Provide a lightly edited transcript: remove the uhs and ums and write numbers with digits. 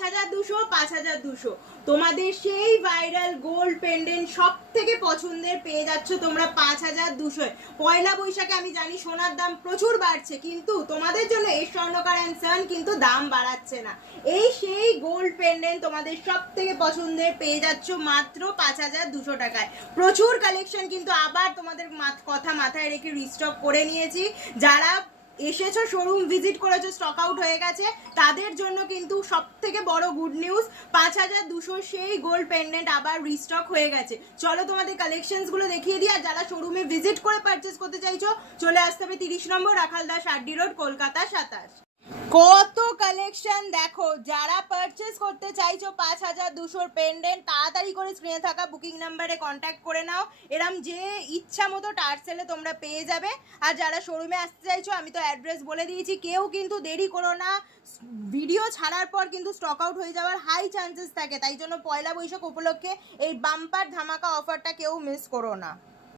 5200 5200 তোমাদের সেই viral gold pendant সব থেকে পছন্দের পেয়ে যাচ্ছ তোমরা 5200। পয়লা বৈশাখে আমি জানি সোনার দাম প্রচুর বাড়ছে, কিন্তু তোমাদের জন্য এই স্বর্ণকার অ্যান্ড সান কিন্তু দাম বাড়াচ্ছে না। এই সেই গোল্ড পেন্ডেন্ট তোমাদের সব থেকে পছন্দের পেয়ে যাচ্ছ মাত্র 5200 টাকায়। প্রচুর কালেকশন কিন্তু আবার তোমাদের কথা মাথায় রেখে রিস্টক করে নিয়েছি। যারা এসেছো শোরুম ভিজিট করেছো স্টক আউট হয়ে গেছে, তাদের জন্য কিন্তু সব থেকে বড় গুড নিউজ, 5200 সেই গোল্ড পেন্ডেন্ট আবার রিস্টক হয়ে গেছে। চলো তোমাদের কালেকশনস গুলো দেখিয়ে দিই। আর যারা শোরুমে ভিজিট করে পারচেস করতে চাইছো চলে আসতে হবে 30 নম্বর রাখালদাস আরডি রোড, কলকাতা 27। কত কালেকশন দেখো। যারা পারচেস করতে চাইছো 5200 পেন্ডেন্ট, তাড়াতাড়ি করে স্ক্রিনে থাকা বুকিং নাম্বারে কন্ট্যাক্ট করে নাও। এরম যে ইচ্ছা মতো টার্সেলে তোমরা পেয়ে যাবে। আর যারা শোরুমে আসতে চাইছো আমি তো অ্যাড্রেস বলে দিয়েছি, কেউ কিন্তু দেরি করো না। ভিডিও ছাড়ার পর কিন্তু স্টক আউট হয়ে যাওয়ার হাই চান্সেস থাকে, তাই জন্য পয়লা বৈশাখ উপলক্ষে এই বাম্পার ধামাকা অফারটা কেউ মিস করো না।